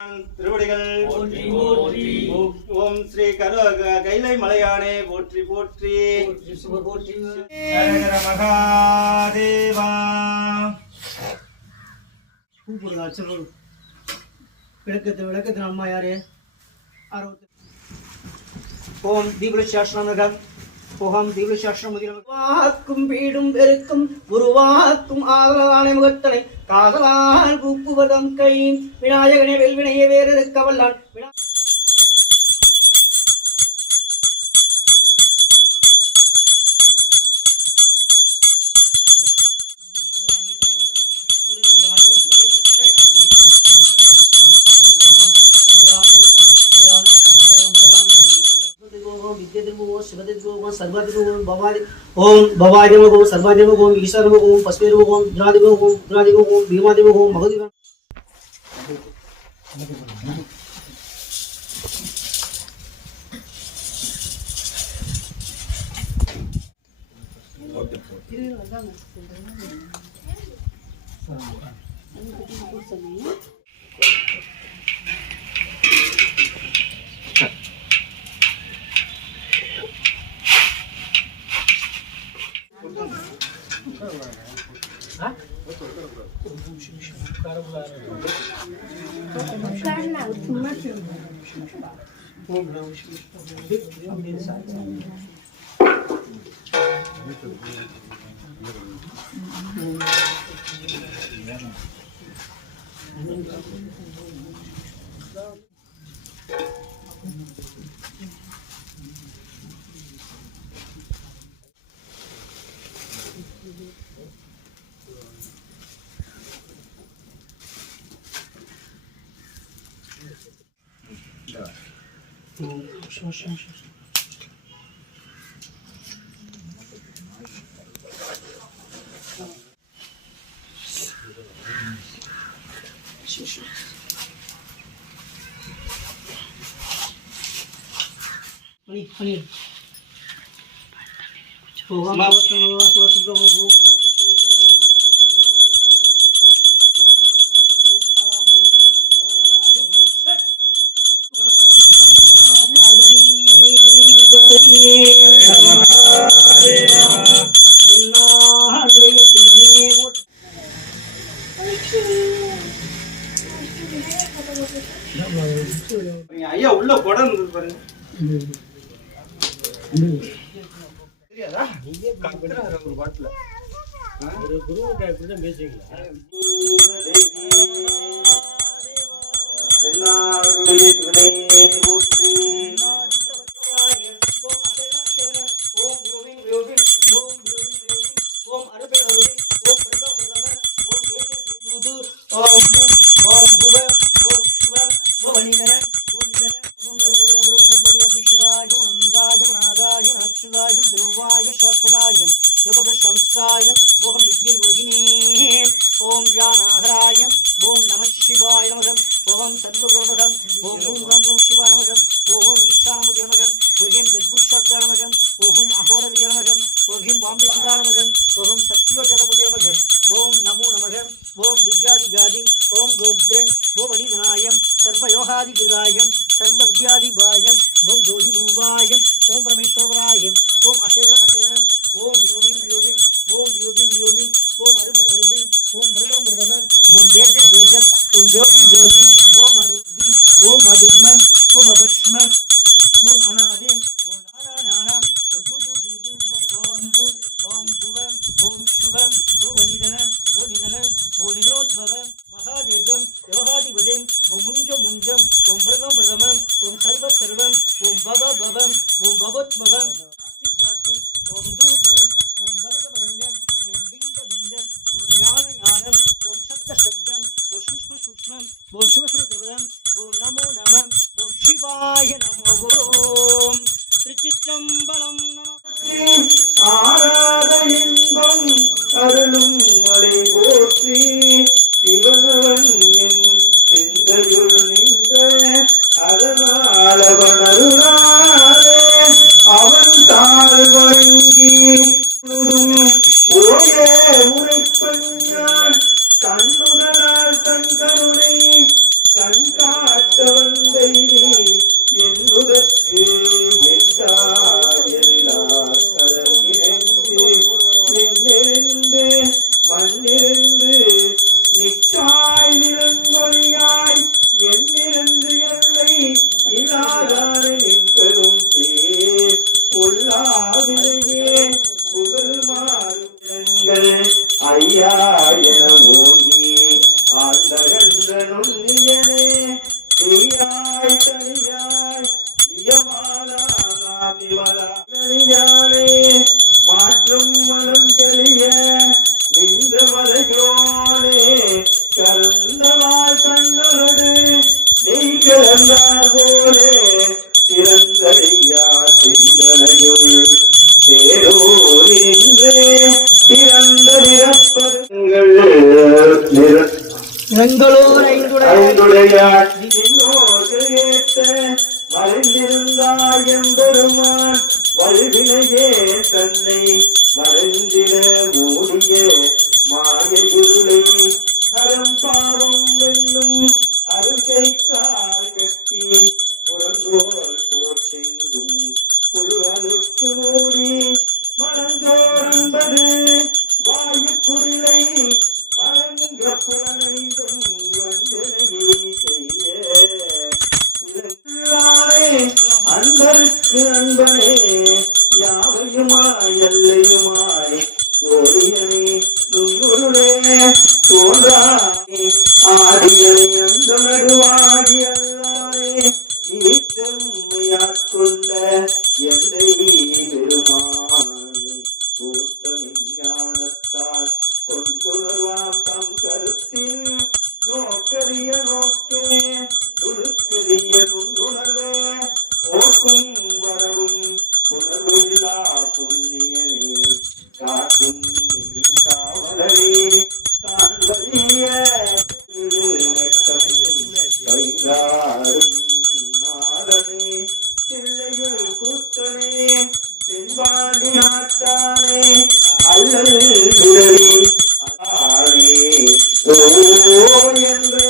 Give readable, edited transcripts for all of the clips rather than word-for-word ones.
திருவடிகள் ஓம் ஸ்ரீ கைலை மலையானே போற்றி போற்றி மகாதேவா. விளக்கத்தின் அம்மா யாரு? ஓம் தீபலட்சாஸ்திரம் ஓகம் தீபலட்சாஸ்திரம் வீடும் பெருக்கும் குருவாக்கும் ஆதலான முகத்தனை காதலால் கூப்புவதம் கை விநாயகனே வெல்வினையே வேறு கவல்லான் ओम भवादेव ओम सर्वादेव ओम ईश्वर ओम पशुदेव ओम रुद्रादेव ओम रुद्रादेव ओम भीमादेव ओम भगवदेव ஐயா உள்ள குடம் பாருங்க. ஒரு பாட்டுல ஒரு குருவிட்ட இப்படிதான் பேசுவீங்களா? ओम ज्ञानाघराय ओम नमः शिवाय नमः ओम सर्वब्रह्मकं ओम ओम ओम शिवाय नमः ओम ईशानमुदे नमः ओम जद्गुरुशब्दाय नमः ओम अहोरविय नमः ओम वामदेशिकाय नमः ओम सत्योजनमुदे नमः ओम नमो नमः ओम दुर्गादिगादि ओम गोब्रें ओम अनिधनाय सर्वयोगादिगिराय सर्वविद्यादिवाय ओम ज्योतिरूपाय ओम परमेश्वराय ओम अशेद्र ओम व्योमिं ओम व्योमिं ओम अरुबिन ओम भरदं भरदं ओम वेद ओम ज्योति ओम अरुद्धि ओम अदुम्म ओम अवश्म ओम अनादि ओम नानानाम ओम दुदु ओम भू ओम भुवं ओम शुभं ओम निधनं ओम निरोद्भवं महादेवं योगादिपदं ओम मुञ्जं ओम भरदं भरदं ओम सर्वं ओम भवं ओम भवोद्भवं शाति ओम दुदु ओम भरदं ओम बिंद ओम ज्ञानं ओम शब्दं ओम सूक्ष्मं ओम शिवसुरदेवं ओम नमो नमः ओम शिवाय नमो ओम त्रिचित्रंबरं नमः ஆராத இன்பம் அருளும் மலை போற்றி சிவனவன் என் சிந்தையுள் நின்ற அரணாளவன் அருளாலே அவன் தாழ் வணங்கி ஓயே உரைப்பஞ்சான் கண்ணுதலால் தன் கருணை கண்காண தனியாய் தனியாய் தனியானே மாற்றும் மனம் தெரிய நின்ற மலையோனே கலந்தவாள் கண்ணோடு நெய் கலந்தார் போலே திறந்தடியா சிந்தனையுள் தேடோரி நின்றே பிறந்த பிறப்பருங்கள் ஐந்துடையார் ஏத்த மறைந்திருந்தாயம்பெருமான் வல்வினையே தன்னை மறைந்திட மூடிய மாயையுருளை அறம் பாவம் என்னும் அருகைக்கால் கட்டி புறங்கோல் போற்றெங்கும் புல்வலுக்கு மூடி மறந்தோரும்பது வாயுக்குருளை மறங்க புலனைந்தும் வஞ்சனையை செய்ய அன்பருக்கு அன்பனே யாவையுமாய் எல்லையுமாய் ஜோதியனே நுண்ணுருளே தோன்றானே ஆடியனை அந்த நடுவாடி அல்லானே ஈத்தம்மையாட்கொண்ட எந்தை பெருமானே கூட்டமிஞானத்தால் கொண்டுணர்வாம் தம் கருத்தில் நோக்கரிய நோக்கே நுணுக்கரிய நுண்ணுணர்வே ஓக்கும் வரவும் உணர்வில்லா புண்ணியனே காக்கும் காவலரே காண்பறிய கைகாடும் நாதனே தில்லையுள் கூத்தனே தென்பாண்டி நாட்டானே அல்லது குரவி ஆனே ஓ என்று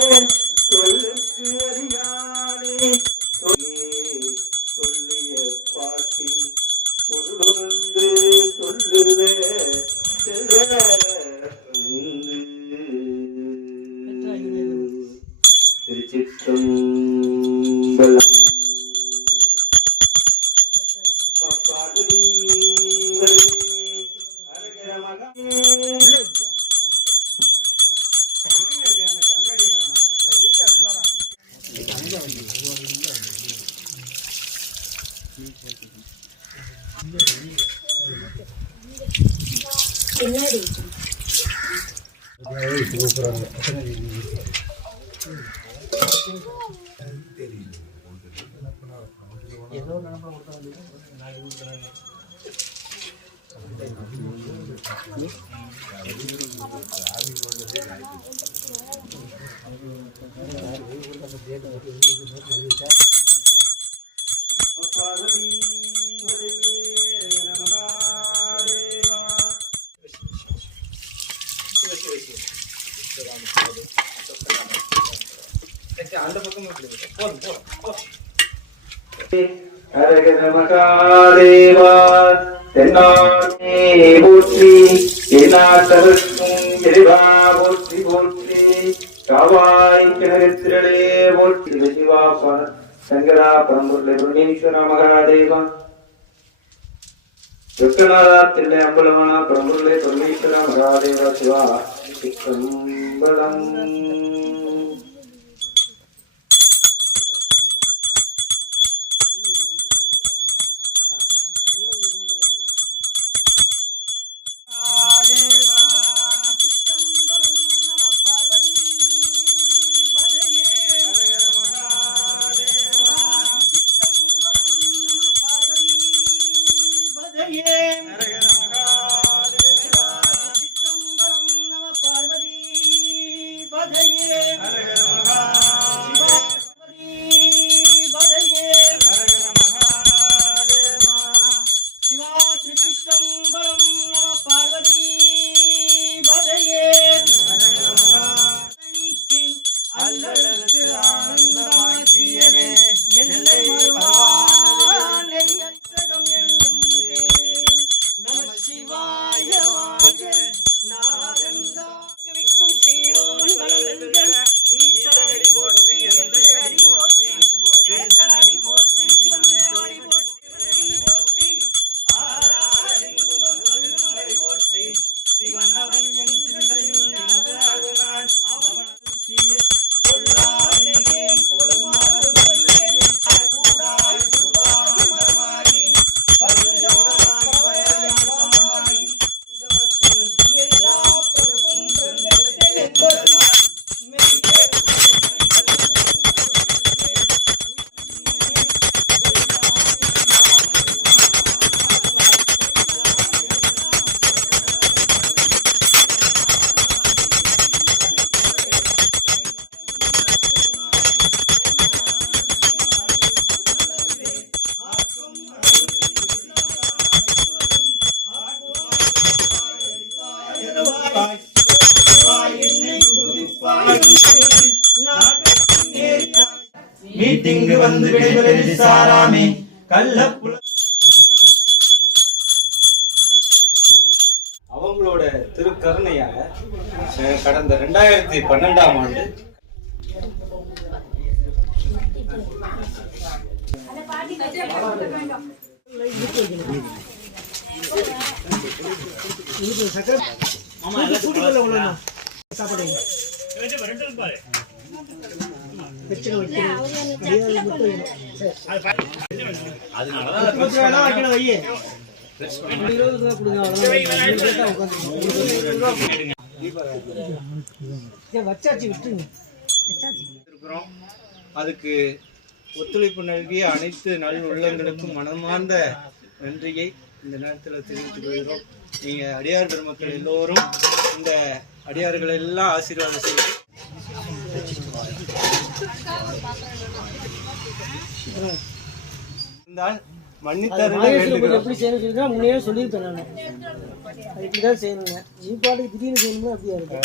சொல்லுக்கு அறியானே சொல்லிய பாட்டின் பொருளுந்து சொல்லுவே திருச்சிற்றம்பலம் பார்வதி அரகர மகா அரகர மகாதேவா தென்னாட்டே போற்றி எந்நாட்டவர்க்கும் இறைவா போற்றி போற்றி காவாய் கிணத்திரளே போற்றி சிவா சங்கரா பரம்பொருளை புரணீஸ்வர மகாதேவா விஷ்ணநாதா தில்லை அம்பலமான பரம்பொருளை பரமேஸ்வர மகாதேவா சிவா சிக்கம்பலம் பார்வதி மீட்டிங்கு வந்து விடைபெறுதி சாராமே கள்ளப்புல. அவங்களோட திருக்கருணையாக கடந்த 2012ஆம் ஆண்டு அதுக்கு ஒத்துழைப்பு நல்கிய அனைத்து நல் உள்ளங்களுக்கும் மனமார்ந்த நன்றியை இந்த நேரத்தில் தெரிவித்துக் கொள்கிறோம். நீங்க அடியார் பெருமக்கள் எல்லோரும் இந்த அடியார்கள் எல்லாம் ஆசீர்வாதம் செய்து எப்படி செய்யணும் முன்னே சொல்லியிருக்கேன். நான் இப்படிதான் செய்யணுங்க. ஜீப்பாடு திடீர்னு செய்யணுமோ அப்படியா இருக்கு.